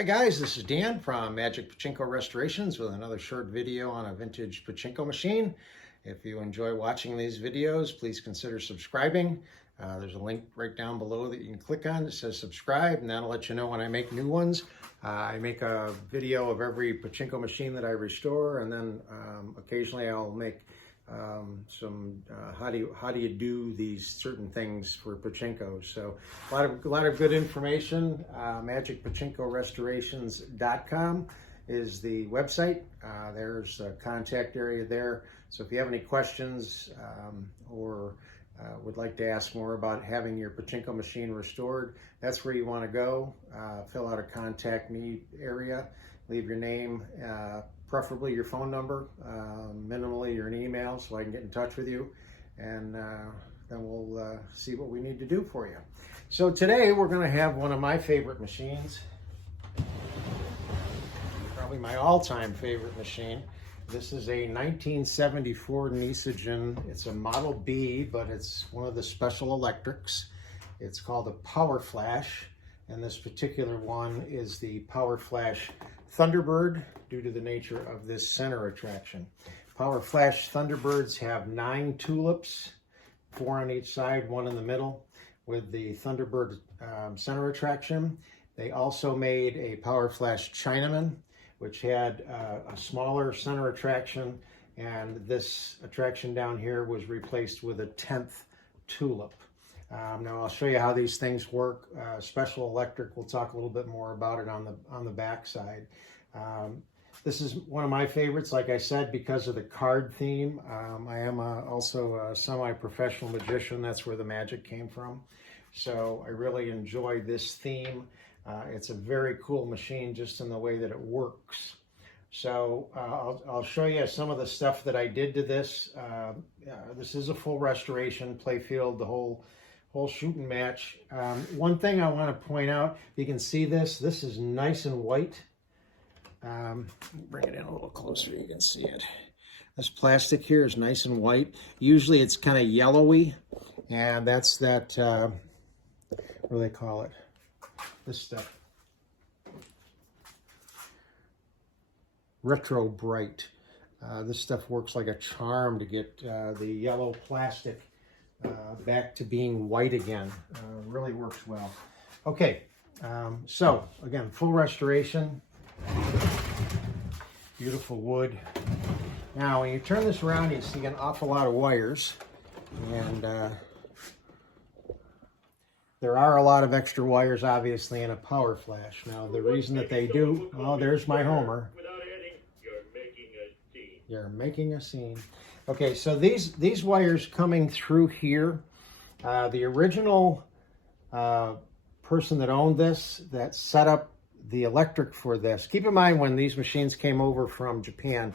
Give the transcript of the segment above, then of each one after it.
Hi guys, this is Dan from Magic Pachinko Restorations with another short video on a vintage pachinko machine. If you enjoy watching these videos, please consider subscribing. There's a link right down below that you can click on that says subscribe, and that'll let you know when I make new ones. I make a video of every pachinko machine that I restore, and then occasionally I'll make some how do you do these certain things for pachinko. So a lot of good information. MagicPachinkoRestorations.com is the website. There's a contact area there. So if you have any questions or would like to ask more about having your pachinko machine restored, that's where you want to go. Fill out a contact me area, leave your name, preferably your phone number, minimally your email, so I can get in touch with you, and then we'll see what we need to do for you. So today we're going to have one of my favorite machines, probably my all-time favorite machine. This is a 1974 Nishijin. It's a Model B, but it's one of the special electrics. It's called a Power Flash, and this particular one is the Power Flash Thunderbird, due to the nature of this center attraction. Power Flash Thunderbirds have 9 tulips, 4 on each side, 1 in the middle, with the Thunderbird center attraction. They also made a Power Flash Chinaman, which had a smaller center attraction, and this attraction down here was replaced with a 10th tulip. Now I'll show you how these things work. Special electric, we'll talk a little bit more about it on the back side. This is one of my favorites, like I said, because of the card theme. I am also a semi-professional magician. That's where the magic came from. So I really enjoy this theme. It's a very cool machine just in the way that it works. So I'll show you some of the stuff that I did to this. This is a full restoration, playfield, the whole shooting match. One thing I want to point out, you can see this is nice and white. Bring it in a little closer, you can see it. This plastic here is nice and white. Usually it's kind of yellowy, and that's that, what do they call it? This stuff. Retro Bright. This stuff works like a charm to get the yellow plastic back to being white again. Really works well. Okay, so again, full restoration. Beautiful wood. Now, when you turn this around, you see an awful lot of wires, and there are a lot of extra wires, obviously, in a Power Flash. Now, the reason that they do, oh, there's my Homer. You're making a scene. Okay, so these wires coming through here, the original person that owned this, that set up the electric for this. Keep in mind, when these machines came over from Japan,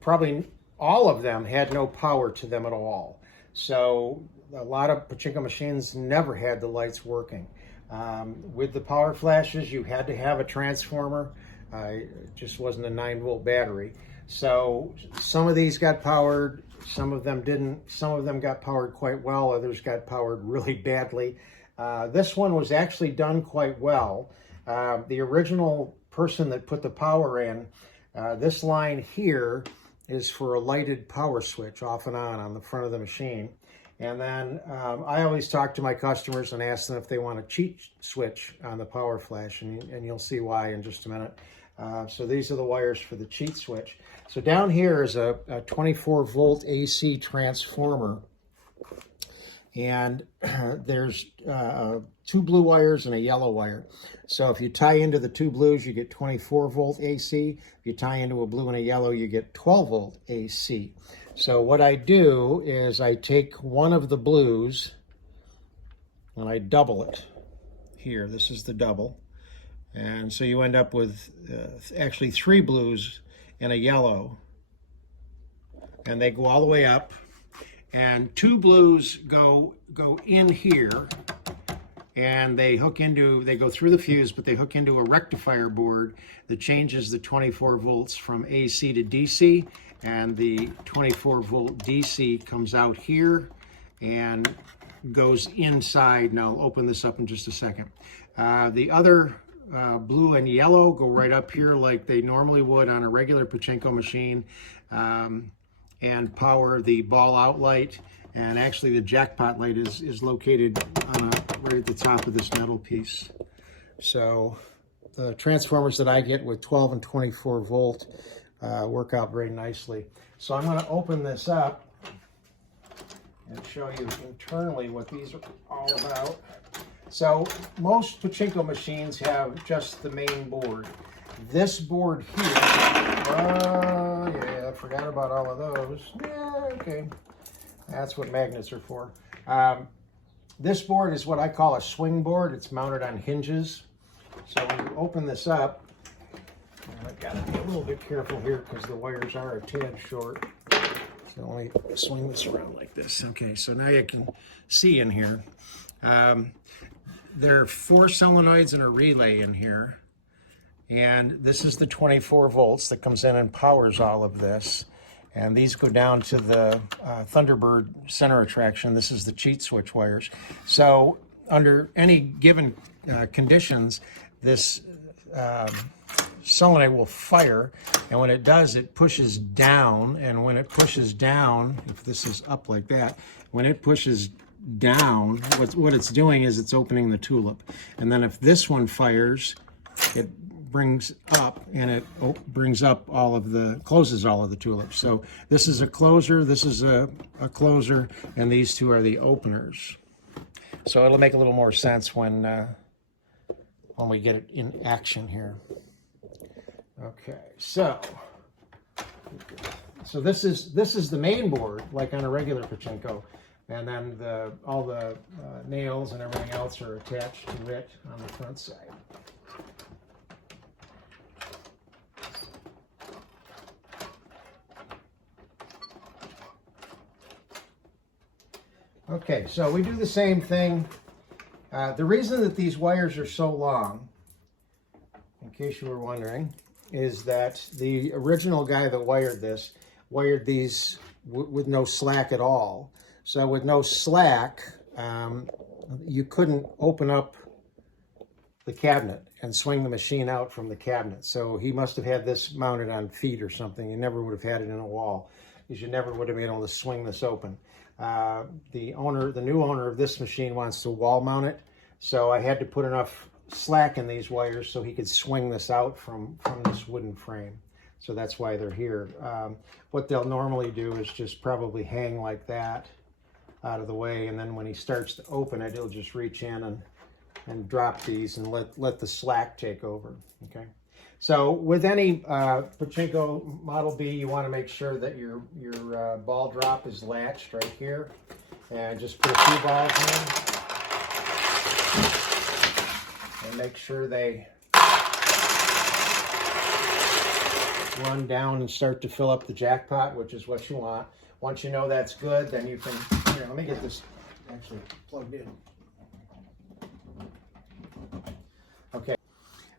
probably all of them had no power to them at all. So a lot of pachinko machines never had the lights working. With the Power Flashes, you had to have a transformer. It just wasn't a 9-volt battery. So some of these got powered, some of them didn't. Some of them got powered quite well, others got powered really badly. This one was actually done quite well. The original person that put the power in, this line here is for a lighted power switch off and on the front of the machine. And then I always talk to my customers and ask them if they want a cheat switch on the Power Flash, and you'll see why in just a minute. So these are the wires for the cheat switch. So down here is a 24-volt AC transformer. And there's 2 blue wires and a yellow wire. So if you tie into the 2 blues, you get 24-volt AC. If you tie into a blue and a yellow, you get 12-volt AC. So what I do is I take one of the blues and I double it here. This is the double. And so you end up with actually 3 blues and a yellow. And they go all the way up. And 2 blues go in here, and they go through the fuse, but they hook into a rectifier board that changes the 24 volts from AC to DC, and the 24 volt DC comes out here and goes inside. Now I'll open this up in just a second. The other blue and yellow go right up here like they normally would on a regular pachinko machine, and power the ball out light. And actually the jackpot light is located right at the top of this metal piece. So the transformers that I get with 12 and 24 volt work out very nicely. So I'm going to open this up and show you internally what these are all about. So most pachinko machines have just the main board. This board here, yeah, I forgot about all of those. Yeah, okay. That's what magnets are for. This board is what I call a swing board. It's mounted on hinges. So when you open this up, I've got to be a little bit careful here because the wires are a tad short. So only swing this around like this. Okay, so now you can see in here. There are 4 solenoids and a relay in here. And this is the 24 volts that comes in and powers all of this. And these go down to the Thunderbird center attraction. This is the cheat switch wires. So under any given conditions, this solenoid will fire, and when it does, it pushes down, and when it pushes down, if this is up like that, when it pushes down, what it's doing is it's opening the tulip. And then if this one fires, it brings up, and it brings up closes all of the tulips. So this is a closer, this is a closer, and these two are the openers. So it'll make a little more sense when we get it in action here. Okay, so this is the main board, like on a regular pachinko, and then all the nails and everything else are attached to it on the front side. Okay, so we do the same thing. The reason that these wires are so long, in case you were wondering, is that the original guy that wired these with no slack at all. So with no slack, you couldn't open up the cabinet and swing the machine out from the cabinet. So he must have had this mounted on feet or something. He never would have had it in a wall, because you never would have been able to swing this open. The new owner of this machine wants to wall mount it, so I had to put enough slack in these wires so he could swing this out from this wooden frame. So that's why they're here. What they'll normally do is just probably hang like that out of the way, and then when he starts to open it, he'll just reach in and drop these and let the slack take over. Okay. So with any pachinko Model B, you want to make sure that your ball drop is latched right here, and just put a few balls in and make sure they run down and start to fill up the jackpot, which is what you want. Once you know that's good, then you can, here, let me get this actually plugged in.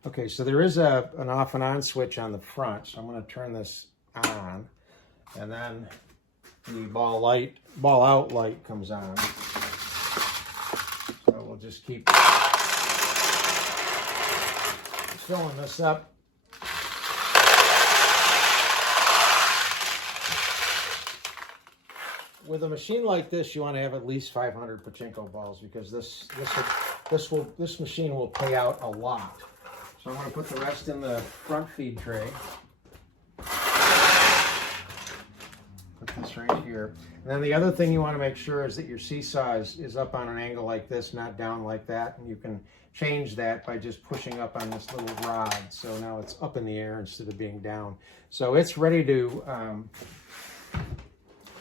Okay, so there is an off and on switch on the front, so I'm going to turn this on, and then the ball out light comes on. So we'll just keep filling this up. With a machine like this, you want to have at least 500 pachinko balls, because this machine will pay out a lot. So I'm going to put the rest in the front feed tray. Put this right here. And then the other thing you want to make sure is that your seesaw is up on an angle like this, not down like that. And you can change that by just pushing up on this little rod. So now it's up in the air instead of being down. So it's ready to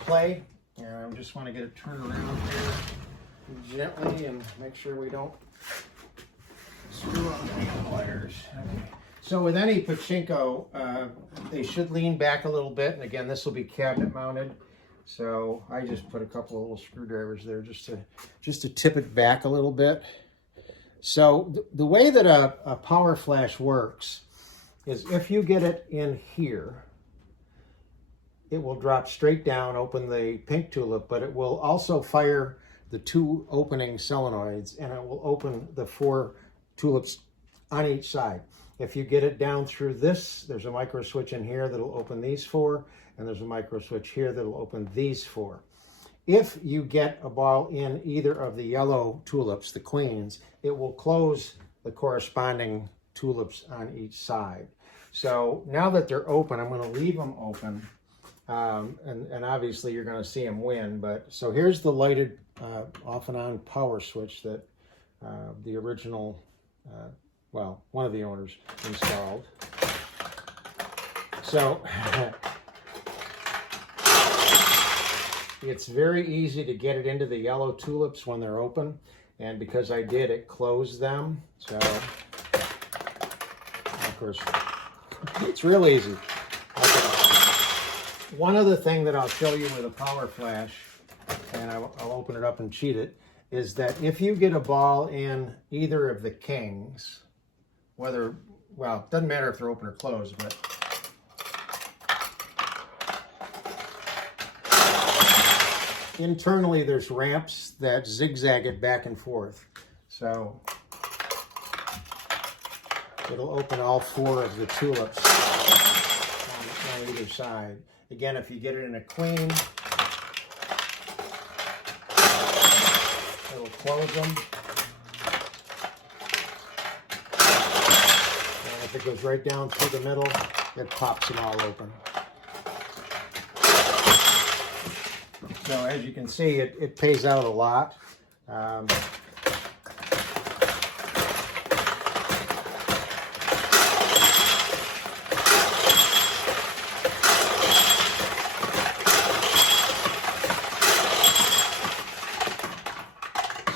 play. And I just want to get it turned around here gently and make sure we don't screw on any of the wires. Okay. So with any pachinko, they should lean back a little bit, and again, this will be cabinet mounted. So I just put a couple of little screwdrivers there just to tip it back a little bit. So the way that a power flash works is if you get it in here, it will drop straight down, open the pink tulip, but it will also fire the 2 opening solenoids, and it will open the 4 tulips on each side. If you get it down through this, there's a micro switch in here that'll open these 4, and there's a micro switch here that'll open these 4. If you get a ball in either of the yellow tulips, the queens, it will close the corresponding tulips on each side. So now that they're open, I'm going to leave them open, and obviously you're going to see them win. But so here's the lighted off and on power switch that the original, well, one of the owners installed. So it's very easy to get it into the yellow tulips when they're open, and because I did, it closed them. So, of course, it's real easy. Okay. One other thing that I'll show you with a Power Flash, and I'll open it up and cheat it, is that if you get a ball in either of the kings, whether, well, it doesn't matter if they're open or closed, but internally there's ramps that zigzag it back and forth. So it'll open all 4 of the tulips on either side. Again, if you get it in a queen, it'll close them. And if it goes right down through the middle, it pops them all open. So as you can see, it pays out a lot.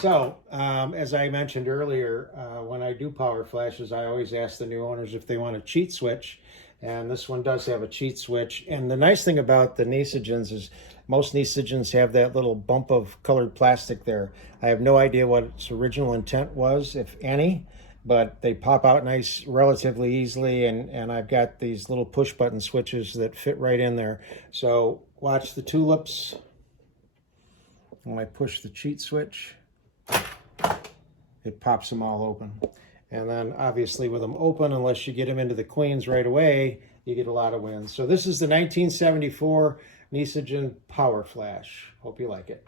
So, as I mentioned earlier, when I do Power Flashes, I always ask the new owners if they want a cheat switch. And this one does have a cheat switch. And the nice thing about the Nishijins is most Nishijins have that little bump of colored plastic there. I have no idea what its original intent was, if any, but they pop out nice relatively easily. And I've got these little push button switches that fit right in there. So watch the tulips. When I push the cheat switch, it pops them all open. And then obviously with them open, unless you get them into the queens right away, you get a lot of wins. So this is the 1974 Nishijin Power Flash. Hope you like it.